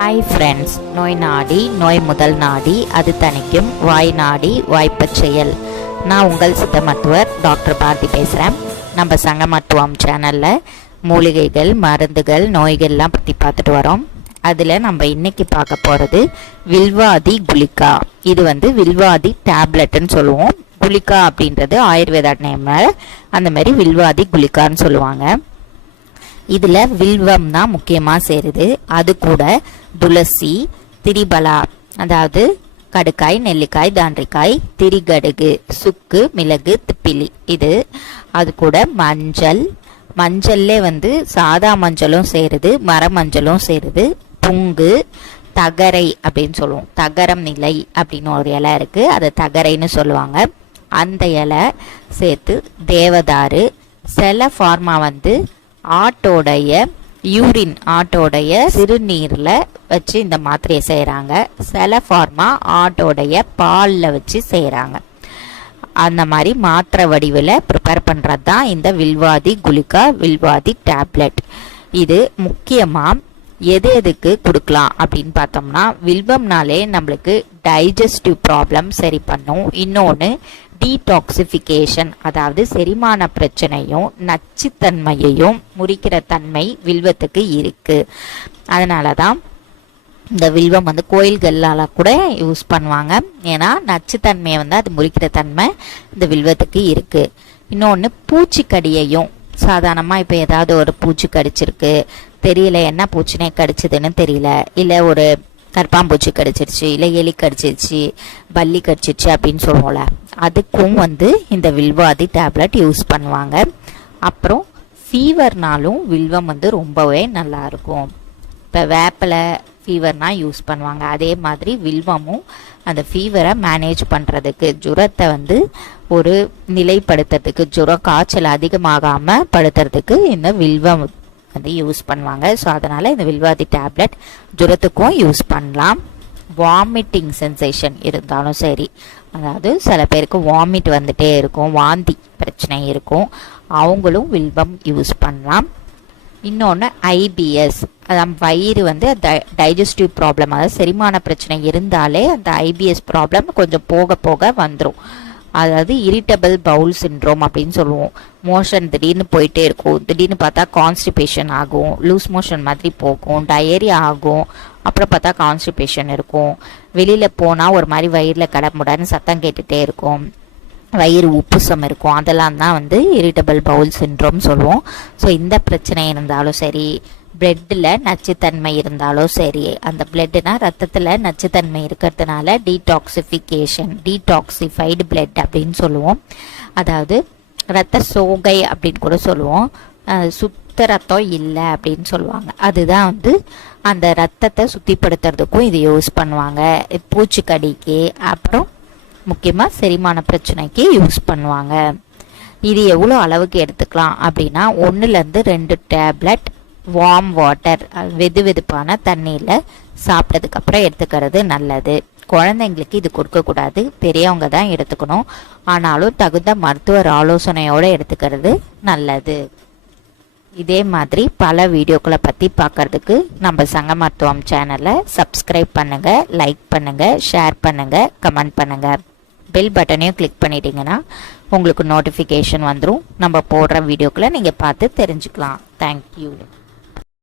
Hi friends, நோய் நாடி நோய் முதல் நாடி அது தணிக்கும் வாய் நாடி வாய்ப்பச் செயல். நான் உங்கள் சித்த மருத்துவர் டாக்டர் பாரதி பேசுகிறேன். நம்ம சங்க மருத்துவம் சேனலில் மூலிகைகள், மருந்துகள், நோய்கள்லாம் பற்றி பார்த்துட்டு வரோம். அதில் நம்ம இன்னைக்கு பார்க்க போகிறது வில்வாதி குளிகா. இது வில்வாதி டேப்லெட்டுன்னு சொல்லுவோம். குளிகா அப்படின்றது ஆயுர்வேதா நேம், அந்த மாதிரி வில்வாதி குளிகான்னு சொல்லுவாங்க. இதில் வில்வம் தான் முக்கியமாக சேருது. அது கூட துளசி, திரிபலா, அதாவது கடுக்காய், நெல்லிக்காய், தாண்டிக்காய், திரிகடுகு, சுக்கு, மிளகு, திப்பிலி, இது அது கூட மஞ்சள்லே சாதா மஞ்சளும் சேருது, மர மஞ்சளும் சேருது, புங்கு, தகரை அப்படின்னு சொல்லுவோம். தகரம் நிலை அப்படின்னு ஒரு இலை இருக்கு, அதை தகரைன்னு சொல்லுவாங்க. அந்த இலை சேர்த்து தேவதாரு, சில ஃபார்மா ஆட்டோடைய யூரின், ஆட்டோடைய சிறுநீரில் வச்சு இந்த மாத்திரையை செய்கிறாங்க. சில ஃபார்மா ஆட்டோடைய பாலில் வச்சு செய்கிறாங்க. அந்த மாதிரி மாத்திரை வடிவில் ப்ரிப்பேர் பண்ணுறது தான் இந்த வில்வாதி குளிகா, வில்வாதி டேப்லெட். இது முக்கியமாக எதுக்கு கொடுக்கலாம் அப்படின்னு பார்த்தோம்னா, வில்வம்னாலே நம்மளுக்கு டைஜஸ்டிவ் ப்ராப்ளம் சரி பண்ணும். இன்னொன்று டீடாக்சிஃபிகேஷன், அதாவது செரிமான பிரச்சனையும் நச்சுத்தன்மையையும் முறிக்கிற தன்மை வில்வத்துக்கு இருக்கு. அதனால தான் இந்த வில்வம் கோயில்களால் கூட யூஸ் பண்ணுவாங்க. ஏன்னா நச்சுத்தன்மையை அது முறிக்கிற தன்மை இந்த வில்வத்துக்கு இருக்கு. இன்னொன்று பூச்சிக்கடியையும், சாதாரணமாக இப்போ ஏதாவது ஒரு பூச்சி கடிச்சிருக்கு, தெரியல என்ன பூச்சினே கடிச்சதுன்னு தெரியல, இல்லை ஒரு கற்பாம்பூச்சி கடிச்சிருச்சு, இல்லை எலி கடிச்சிருச்சு, பல்லி கடிச்சிருச்சு அப்படின்னு சொல்லுவோம்ல, அதுக்கும் இந்த வில்வாதி டேப்லெட் யூஸ் பண்ணுவாங்க. அப்புறம் ஃபீவர்னாலும் வில்வம் ரொம்பவே நல்லா இருக்கும். இப்போ வேப்பிலை ஃபீவர்னா யூஸ் பண்ணுவாங்க. அதே மாதிரி வில்வமும் அந்த ஃபீவரை மேனேஜ் பண்ணுறதுக்கு, ஜுரத்தை ஒரு நிலைப்படுத்துறதுக்கு, ஜுரம் காய்ச்சல் அதிகமாகாமல் படுத்துறதுக்கு இந்த வில்வம் யூஸ் பண்ணுவாங்க. ஸோ அதனால் இந்த வில்வாதி டேப்லெட் ஜுரத்துக்கும் யூஸ் பண்ணலாம். வாமிட்டிங் சென்சேஷன் இருந்தாலும் சரி, அதாவது சில பேருக்கு வாமிட் வந்துட்டே இருக்கும், வாந்தி பிரச்சனை இருக்கும், அவங்களும் வில்வம் யூஸ் பண்ணலாம். இன்னொன்று ஐபிஎஸ், அதாவது வயிறு டைஜஸ்டிவ் ப்ராப்ளம், அதாவது செரிமான பிரச்சனை இருந்தாலே அந்த ஐபிஎஸ் ப்ராப்ளம் கொஞ்சம் போக போக வந்துடும். அதாவது இரிட்டபிள் பவுல் சிண்ட்ரோம் அப்படின்னு சொல்லுவோம். மோஷன் திடீர்னு போயிட்டே இருக்கும், திடீர்னு பார்த்தா கான்ஸ்டிபேஷன் ஆகும், லூஸ் மோஷன் மாதிரி போகும், டயரியா ஆகும், அப்புறம் பார்த்தா கான்ஸ்டிபேஷன் இருக்கும், வெளியில் போனால் ஒரு மாதிரி வயிறில் கடமுடான்னு சத்தம் கேட்டுகிட்டே இருக்கும், வயிறு உப்புசம் இருக்கும். அதெல்லாம் தான் இரிட்டபிள் பவுல் சிண்ட்ரோம் சொல்லுவோம். ஸோ இந்த பிரச்சனை இருந்தாலும் சரி, பிளட்டில் நச்சுத்தன்மை இருந்தாலும் சரி, அந்த பிளட்னா ரத்தத்தில் நச்சுத்தன்மை இருக்கிறதுனால டீடாக்சிஃபிகேஷன், டீடாக்சிஃபைடு பிளட் அப்படின்னு சொல்லுவோம். அதாவது ரத்த சோகை அப்படின்னு கூட சொல்லுவோம். சுத்த ரத்தம் இல்லை அப்படின்னு சொல்லுவாங்க. அதுதான் அந்த ரத்தத்தை சுத்திப்படுத்துறதுக்கும் இது யூஸ் பண்ணுவாங்க. பூச்சிக்கடிக்கு, அப்புறம் முக்கியமாக செரிமான பிரச்சனைக்கு யூஸ் பண்ணுவாங்க. இது எவ்வளோ அளவுக்கு எடுத்துக்கலாம் அப்படின்னா, 1-2 டேப்லெட் வார்ம் வாட்டர், வெதுவெதுப்பான தண்ணியில் சாப்பிட்டதுக்கப்புறம் எடுத்துக்கிறது நல்லது. குழந்தைங்களுக்கு இது கொடுக்கக்கூடாது, பெரியவங்க தான் எடுத்துக்கணும். ஆனாலும் தகுந்த மருத்துவர் ஆலோசனையோடு எடுத்துக்கிறது நல்லது. இதே மாதிரி பல வீடியோக்களை பற்றி பார்க்கறதுக்கு நம்ம சங்க மருத்துவம் சேனலை சப்ஸ்கிரைப் பண்ணுங்கள், லைக் பண்ணுங்கள், ஷேர் பண்ணுங்கள், கமெண்ட் பண்ணுங்கள். பெல் பட்டனையும் கிளிக் பண்ணிட்டீங்கன்னா உங்களுக்கு நோட்டிஃபிகேஷன் வந்துடும். நம்ம போடுற வீடியோக்களை நீங்கள் பார்த்து தெரிஞ்சுக்கலாம். தேங்க்யூ.